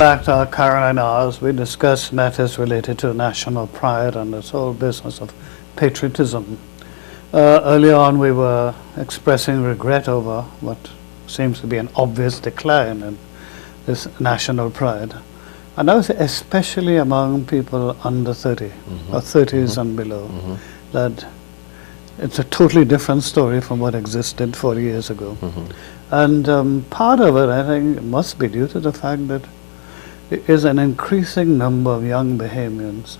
back to our Carinine hours, we discussed matters related to national pride and this whole business of patriotism. Earlier on, we were expressing regret over what seems to be an obvious decline in this national pride. And I would say especially among people under 30, or 30s and below, that it's a totally different story from what existed 40 years ago. And part of it, I think, must be due to the fact that there is an increasing number of young Bahamians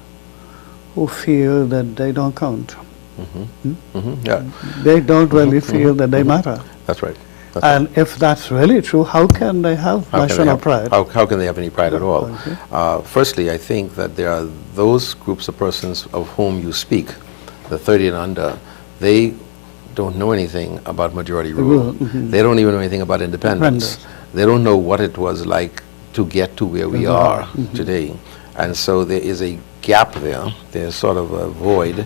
who feel that they don't count. Yeah. They don't really feel that they matter. That's right. And if that's really true, how can they have national pride? How can they have any pride at all? Firstly, I think that there are those groups of persons of whom you speak, the 30 and under, they don't know anything about majority rule. They don't even know anything about independence. They don't know what it was like to get to where we are today. And so there is a gap there. There's sort of a void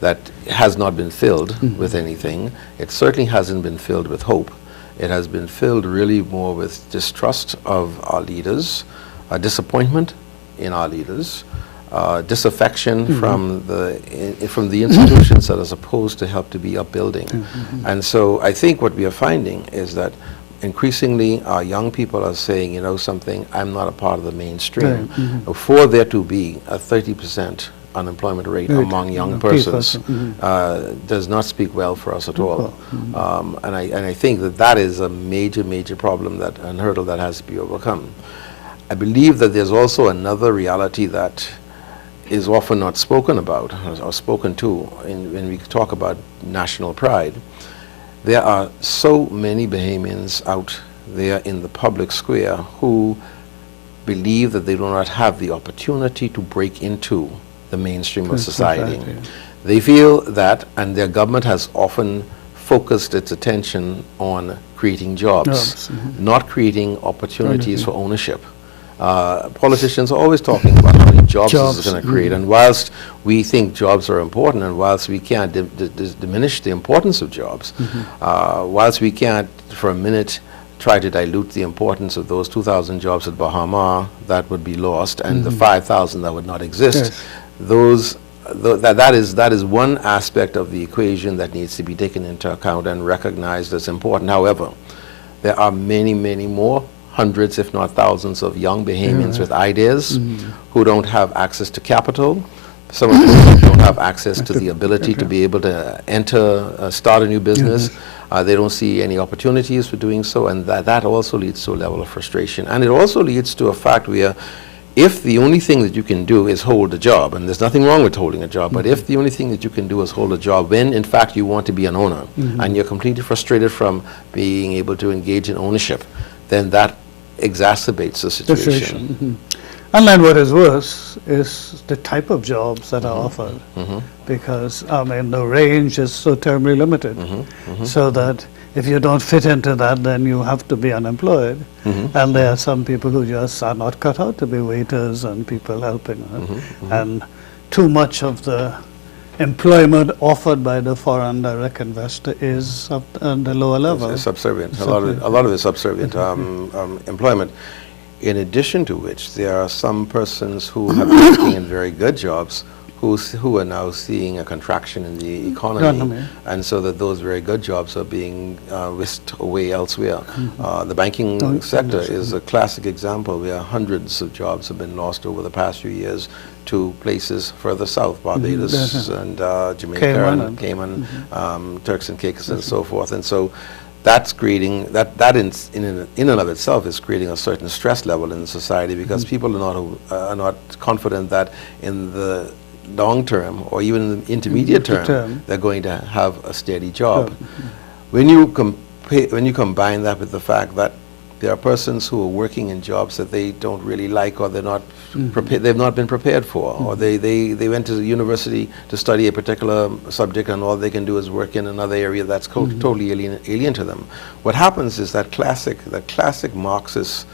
that has not been filled with anything. It certainly hasn't been filled with hope. It has been filled really more with distrust of our leaders, disappointment in our leaders, disaffection from the institutions that are supposed to help to be upbuilding. And so I think what we are finding is that increasingly our young people are saying, you know something, I'm not a part of the mainstream. For there to be a 30% unemployment rate among young persons does not speak well for us at all. And I think that that is a major problem, that and hurdle that has to be overcome. I believe that there's also another reality that is often not spoken about or spoken to when we talk about national pride. There are so many Bahamians out there in the public square who believe that they do not have the opportunity to break into the mainstream of society. They feel that, and their government has often focused its attention on creating jobs, not creating opportunities for ownership. Politicians are always talking about how many jobs this is going to create, and whilst we think jobs are important, and whilst we can't diminish the importance of jobs, whilst we can't for a minute try to dilute the importance of those 2,000 jobs at Bahama that would be lost, and the 5,000 that would not exist, that is one aspect of the equation that needs to be taken into account and recognized as important. However, there are many more, hundreds if not thousands of young Bahamians with ideas who don't have access to capital. Some of them don't have access to the ability to be able to start a new business. They don't see any opportunities for doing so, and that also leads to a level of frustration. And it also leads to a fact where if the only thing that you can do is hold a job, and there's nothing wrong with holding a job, but if the only thing that you can do is hold a job when in fact you want to be an owner, and you're completely frustrated from being able to engage in ownership, then that exacerbates the situation. And then what is worse is the type of jobs that are offered, because I mean the range is so terribly limited, so that if you don't fit into that, then you have to be unemployed. And there are some people who just are not cut out to be waiters and people helping. And too much of the employment offered by the foreign direct investor is at the lower level. It's subservient. A lot of it is subservient employment. In addition to which, there are some persons who have been working in very good jobs who are now seeing a contraction in the economy, and so that those very good jobs are being whisked away elsewhere. The banking sector is a classic example where hundreds of jobs have been lost over the past few years to places further south, Barbados and Jamaica and Cayman, Turks and Caicos and so forth. And so that's creating, that in and of itself is creating a certain stress level in society, because people are not confident that in the long term or even in the intermediate term they're going to have a steady job. When you combine that with the fact that there are persons who are working in jobs that they don't really like, or they're not they've not been prepared for, or they went to the university to study a particular subject and all they can do is work in another area that's totally alien to them. What happens is that classic Marxist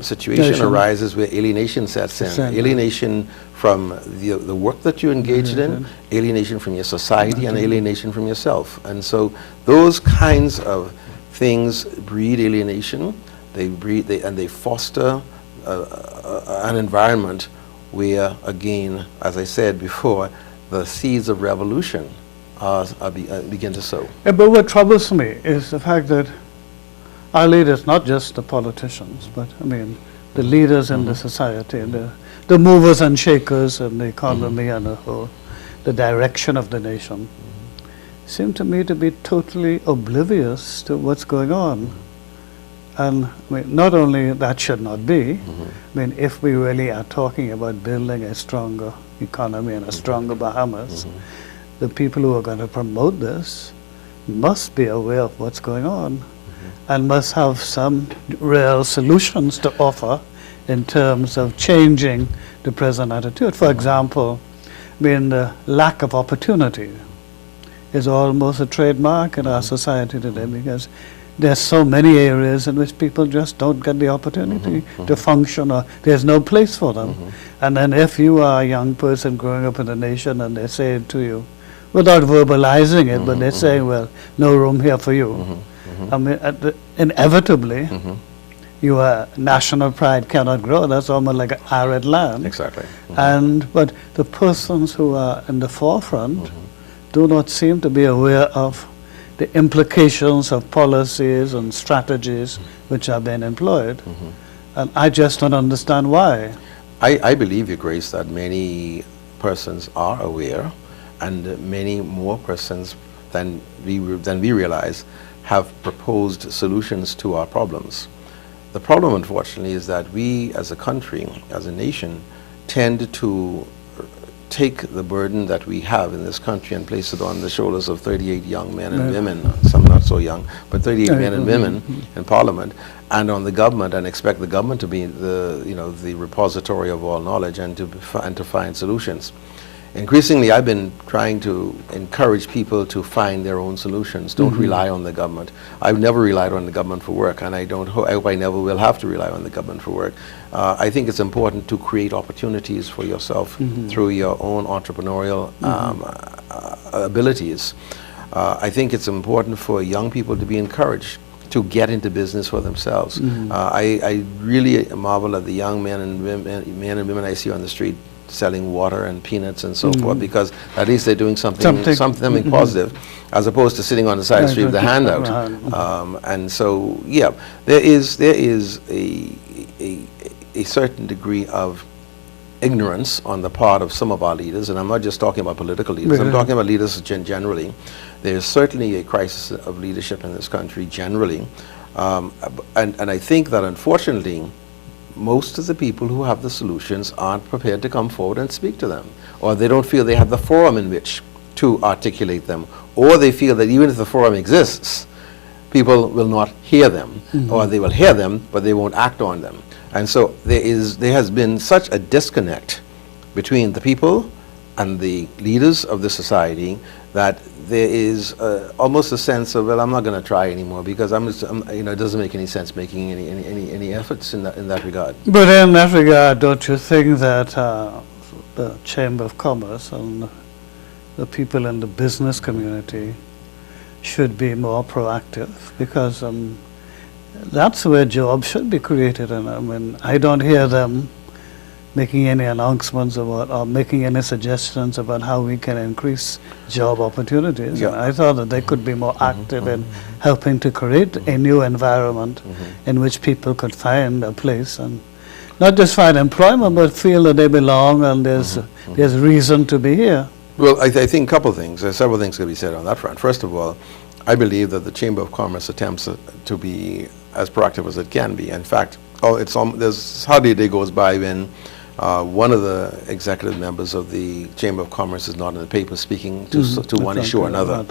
situation arises where alienation sets in. Alienation from the work that you engaged in, alienation from your society, and alienation from yourself. And so those kinds of things breed alienation. They foster an environment where, again, as I said before, the seeds of revolution begin to sow. Yeah, but what troubles me is the fact that our leaders, not just the politicians, but I mean the leaders in the society, the movers and shakers in the economy and the whole, the direction of the nation, seem to me to be totally oblivious to what's going on. And I mean, not only that should not be, I mean, if we really are talking about building a stronger economy and a stronger Bahamas, the people who are going to promote this must be aware of what's going on and must have some real solutions to offer in terms of changing the present attitude. For example, I mean, the lack of opportunity is almost a trademark in our society today, because there's so many areas in which people just don't get the opportunity to function, or there's no place for them. And then if you are a young person growing up in the nation and they say it to you, without verbalizing it, but they say, well, no room here for you. I mean, inevitably, your national pride cannot grow. That's almost like an arid land. Exactly. But the persons who are in the forefront do not seem to be aware of the implications of policies and strategies which are being employed. And I just don't understand why. I believe, Your Grace, that many persons are aware, and many more persons than we realize have proposed solutions to our problems. The problem, unfortunately, is that we as a country, as a nation, tend to take the burden that we have in this country and place it on the shoulders of 38 young men and women, some not so young, but 38 men and women in Parliament, and on the government, and expect the government to be the repository of all knowledge and to find solutions. Increasingly, I've been trying to encourage people to find their own solutions. Don't rely on the government. I've never relied on the government for work, and I hope I never will have to rely on the government for work. I think it's important to create opportunities for yourself through your own entrepreneurial abilities. I think it's important for young people to be encouraged to get into business for themselves. I really marvel at the young men and women I see on the street selling water and peanuts and so forth, because at least they're doing something positive, as opposed to sitting on the side of the street with a handout. And so, yeah, there is a certain degree of ignorance on the part of some of our leaders, and I'm not just talking about political leaders, I'm talking about leaders generally. There's certainly a crisis of leadership in this country generally, and I think that, unfortunately, most of the people who have the solutions aren't prepared to come forward and speak to them, or they don't feel they have the forum in which to articulate them, or they feel that even if the forum exists, people will not hear them, or they will hear them, but they won't act on them. And so there has been such a disconnect between the people and the leaders of the society that there is almost a sense of, well, I'm not going to try anymore, because it doesn't make any sense making any efforts in that regard. But in that regard, don't you think that the Chamber of Commerce and the people in the business community should be more proactive? Because that's where jobs should be created. And I mean, I don't hear them making any announcements about or making any suggestions about how we can increase job opportunities. And I thought that they could be more active in helping to create a new environment in which people could find a place, and not just find employment, but feel that they belong and there's reason to be here. Well, I think a couple of things. There's several things to be said on that front. First of all, I believe that the Chamber of Commerce attempts to be as proactive as it can be. In fact, there's hardly a day goes by when one of the executive members of the Chamber of Commerce is not in the paper speaking to one issue or another.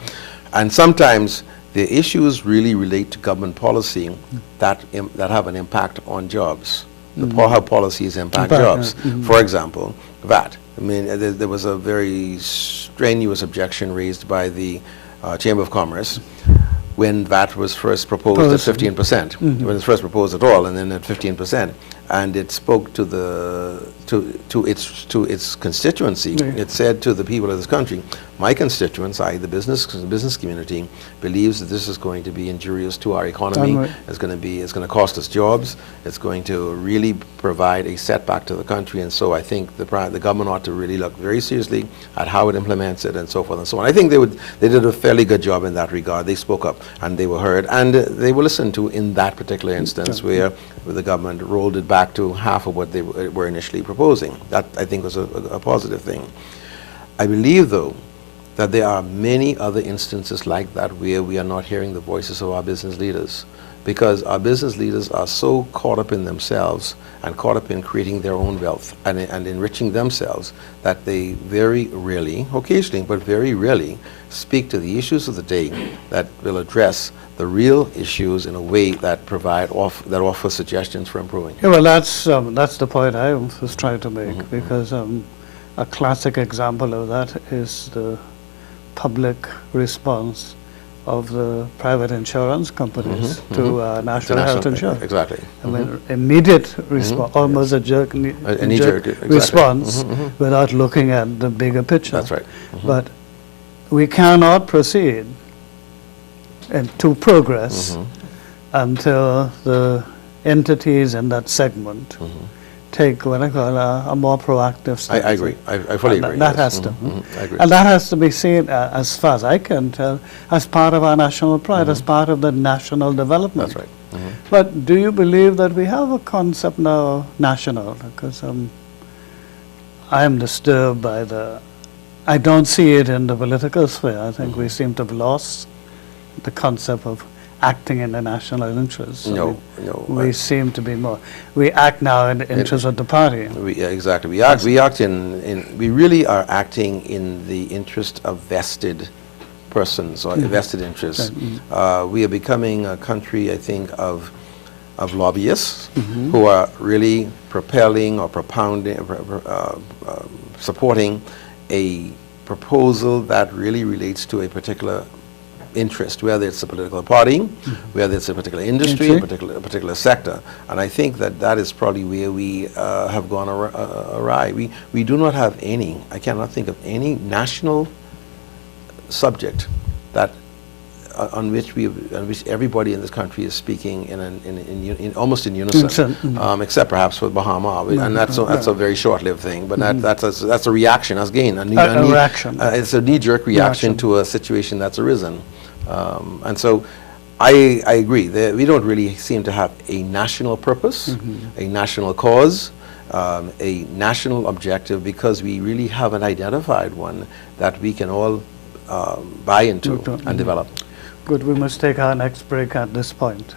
And sometimes the issues really relate to government policy that have an impact on jobs, how policies impact jobs. For example, VAT. I mean, there was a very strenuous objection raised by the Chamber of Commerce when VAT was first proposed at 15%, when it was first proposed at all, and then at 15%. and it spoke to its constituency. It said to the people of this country, my constituents, the business community, believes that this is going to be injurious to our economy. It's going to cost us jobs. It's going to really provide a setback to the country. And so I think the government ought to really look very seriously at how it implements it and so forth and so on. I think they did a fairly good job in that regard. They spoke up and they were heard and they were listened to in that particular instance where the government rolled it back to half of what they were initially proposing. That, I think, was a positive thing. I believe, though, that there are many other instances like that where we are not hearing the voices of our business leaders, because our business leaders are so caught up in themselves and caught up in creating their own wealth and enriching themselves that they very rarely, occasionally, but very rarely, speak to the issues of the day that will address the real issues in a way that offer suggestions for improving. Yeah, well, that's the point I was trying to make, because a classic example of that is the public response of the private insurance companies to national health insurance. Exactly. I mean, immediate response, almost a knee-jerk response without looking at the bigger picture. That's right. But we cannot proceed to progress until the entities in that segment take what I call a more proactive stance. I agree. I fully agree. That has to. I agree. And that has to be seen, as far as I can tell, as part of our national pride, as part of the national development. That's right. But do you believe that we have a concept now, national? Because I am disturbed by I don't see it in the political sphere. I think we seem to have lost the concept of acting in the national interest. No. We seem to be more. We act now in the interest of the party. Exactly. We really are acting in the interest of vested persons or vested interests. We are becoming a country, I think, of lobbyists who are really propelling or propounding, supporting a proposal that really relates to a particular interest, whether it's a political party, whether it's a particular industry, a particular sector. And I think that is probably where we have gone awry. We do not have I cannot think of any national subject that on which everybody in this country is speaking in almost in unison, except perhaps for Bahama, and that's a very short-lived thing. But that's a reaction, again, a reaction. It's a knee-jerk reaction to a situation that's arisen, and so I agree. We don't really seem to have a national purpose, a national cause, a national objective, because we really haven't identified one that we can all buy into and develop. Good, we must take our next break at this point.